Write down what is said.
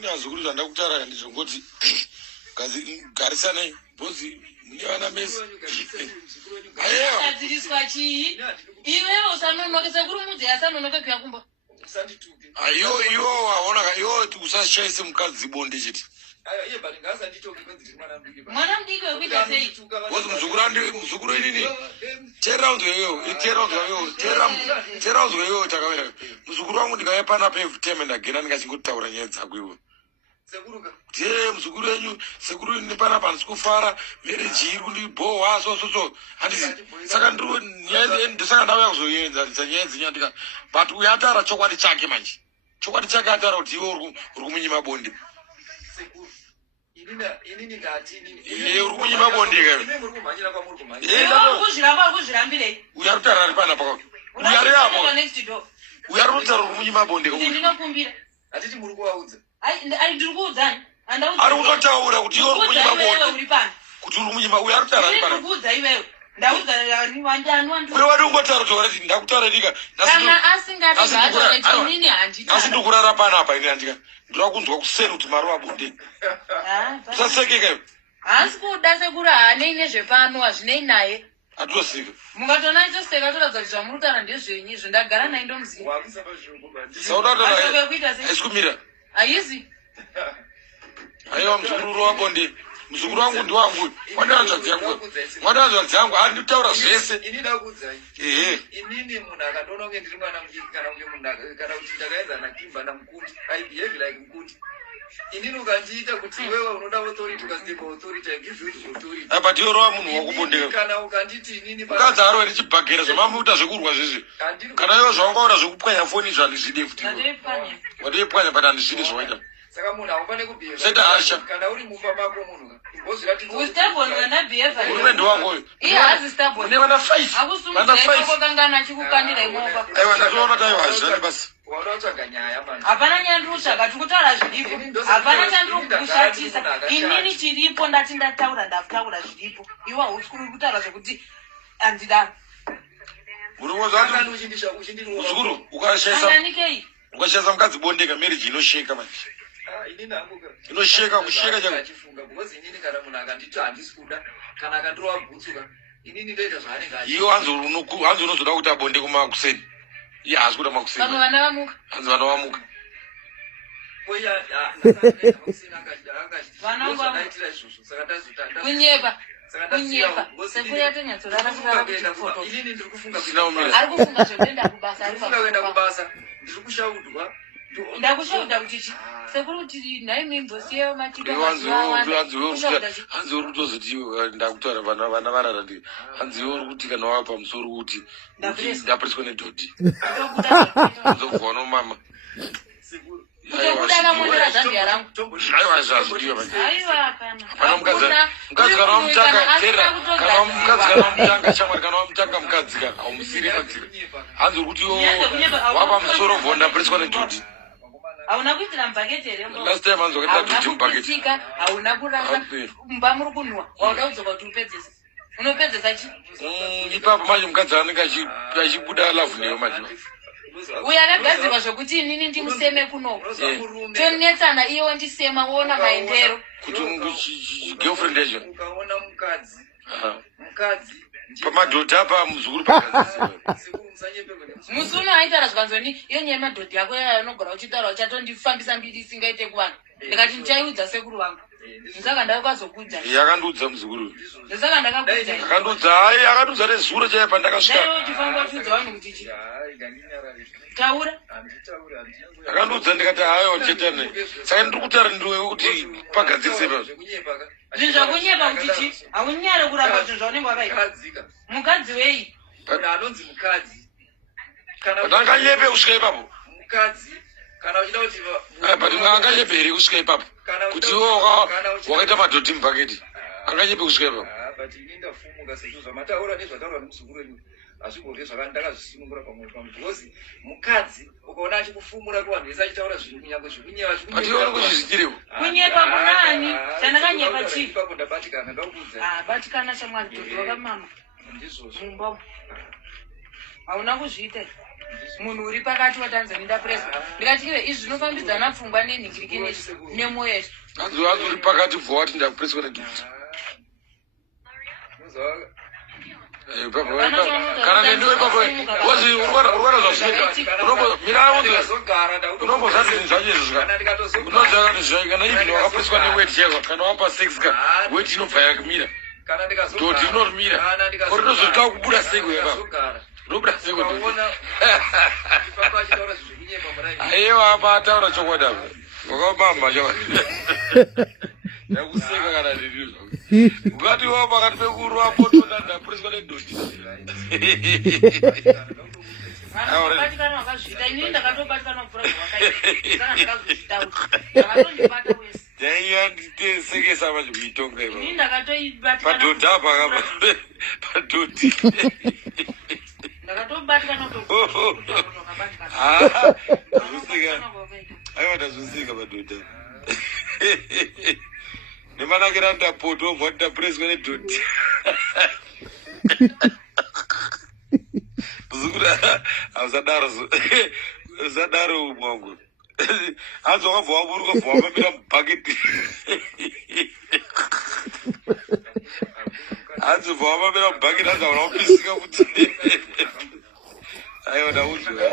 Kunyazi ndakutara ndizongoti garisana bhozi mwana mesi. Adziriswa chii? Iwewe usanonokesa kuri mudzi asanonoka kuyakumba. Iyo waona iyo usashaise mukadzi bonde chete. Mwana mdiki wekuita sei? Bozi muzukuru inini. Teraundi weyo takawera. Muzukuru wangu ndikauya pana pevuteme ndagenda ndikachingotaura nyaya dzako iwe. Muzukuru wenyu sekuru ini pana pansikufara mereji iri kundibhowa so handisi saka ndisaka ndauya kuzoyenza nyaya dzinyandika but uyu atara chokwadi chake manje chokwadi chake atara kuti iwe uri kumunyima bonde uri kumunyima bonde kuzvirambirei uyu arikutara ari pana paka uyu ari apo uyu ari kutara uri kumunyima bonde ndinokumbira atiti muri kuvaudza ndiri kuudzani ari kutotaura kuti iwe uri kumunyima bonde kuti uri kumunyima uyu arikutara ari pana ndikuudza iwewe ndaudza uri wadi ungotaura kuti warati ndakutaura ndika kana asingatezvaatoretinini handita asi ndikurara panapa ini handika ndira kunzwa kuseni kuti mari wabonde usasekeka iwe hasi kuda sekuri haanei nezvepano hazvinei naye atosika mukatona itoseka toradza kuti zvamurutaura ndezvenyi zvindagara naye ndomuziva saudataaisi kumira haisi aiwa muzukuru wabonde muzukuru wangu ndiwangu mwandanzvadzi yangu handitaura zvese inida kuudzai inini munhu akandoona kunge ndiri mwana mudiki kana kunge munhu kana kuti ndakaedza nakimba namukundi I behave like mukundi inini ukandiita kuti iwewe unoda authority ukasitepa authority I give you the authority but iwe rova munhu wakubondeka kana ukanditi inini mukadzi aro richibhagera zvamamuita zvekurwa zvizvi kana iwe zvaungaura zvekupwanya foni izvo handizvide futi watoipwanya but handizvide zvawaita saka munhu haufane seta hasha kana uri mumba mako munhu hurumende wangu une vana 5 aiwa ndatoona taiwa hazvani basi wanotsvaga nyaya mani hapana nyaya ndikutsvaga tikutaura zviripo hapana chandiri kushatisa inini chiripo ndati ndataura ndakutaura zviripo iwe hausi kuri kutaura zvekuti handida muzukuru ukashaisa mukadzi bondeka mereji inosheka manje inosheka kusheka chachifunga because inini kana munhu akanditi handisi kuda kana akandirova bhutsuka inini ndoita zvaanenge iyo hanzi unozoda kuti abonde kumakuseni iye haasi kuda makuseni vamwe vana vamuka hanzi vana vamuka aitira izvozvo saka ndazotanda kunyepa sekuyatonyatsorara kurara kuchifoto inini ndiri kufunga ari kufunga zvekuenda kubasa ari kuenda kubasa ndiri kushaudwa ndakushauda kuti sekuri kuti nhai mimbosiyeyo hanzi uri kutozoti ndakutaura vana varara ndi hanzi iwe uri kuti kana wava pamusoro kuti ndapreswa nedhodhi uzobva nomama kutokudana mondera zambia rangu aiwa zvazvidiwa aiwa kana hapana mukadzi kana wamutanga tera kana wamutanga shamwari kana wamutanga mukadzi kana haumusiri madzira hanzi uri kuti wava pamusoro bvo ndapreswa nedhodhi hauna kuitira mubhaketi here last time hanzi wakaita dhodhi mubhaketi kupitika hauna kurasa mumba muri kunwa wauda kudzoka kuti upedzesa unopedzesa chi ipapo manje mukadzi anenge achibuda lavhu neyo manje uyo akagadzirwa zvokuti inini ndimuseme kunoko tonetsana iyewo ndisema woona maendero kuti girlfriend yacho ukaona mukadzi pamadhodhi apa muzukuru pagadzirisa musi uno aitaura zvikanzoni iyo nyaya yemadhodhi yako yanogora uchitaura uchatondifambisa mbiri isingaite kuvanhu ndikati ndichaiudza sekuru vangu ndisaka ndakazokudza yakandiudza muzukuru ndisaka ndakakudza akandudza nezuro chaiye pandakasvika uchifamba uchiudza vanhu kuti chi taura akandudza ndikati hayo chetane saka ndiri kutaura ndiwe kuti pagadzirise pa zvinhu zvakunyepa kuti chi haunyare kuramba zvinhu zvaunenge wakaita mukadzi wei anonzi mukadzi anganyepe kusvika ipapo mukadzi kana uchida kuti but anganyepe here kusvika ipapo kuti iwe wakaita madhodhi mubhaketi anganyepe kusvika ipapo but ini ndafumuka sezvo zvamataura nezvataurwa nemuzukuru wenyu hazvigorwe zvakandakazisunungura pamwoyo pangu because mukadzi ukaona achikufumura kuvanhu vese achitaura zvinhu kunyange zvekunyepa but iwe uri kuzvizitireko kunyepa kunani chandakanyepa chii ipapo ndabatikana ndakuudza batikana shamwari dhodhi wakamama ndizvozvo mumba hauna kuzviita munhu uri pakati watanzania ndapureswa ndikati iwe izvi zvinofambidzana pfungwa nenhingiriki nemwoyo yacho hanzi uri pakati bvowati ndapureswa nedhokta kana nendiwe ipapo ozi urwara zvaunombozati zvacho izvo unoziva kuti kana ivhini wakapureswa neweti chaizo kana wapa 6 ka weti inobva yakumira dhodhi inorimira ori nozotava kubuda seko ipapo robuda seko dhodhi aiwa apa ataura chokwadi apa wakamamba chokwadi yakuseka kana ndirizo ukati wao pakati pekurwa potona ndapureswa nedhodhi vabatikana vakazvita inini ndakatobatikana kupfuura zvawakaita ndakazozvitauti yaiya nditesekesa manje kuitonga ipa inini ndakatoibatikana padhodhi apa padhodhi ndakatobatikana aiwa ndazoseka padhodhi nemanakira ndapoto obva ndapureswa nedhodhi zikuda ausadaro mwangu hanzi wakabva waburuka bva wamamira mubhaketi hanzi bva wamamira mubhaketi hanzi auna kupisika kuti aiwa ndauzwa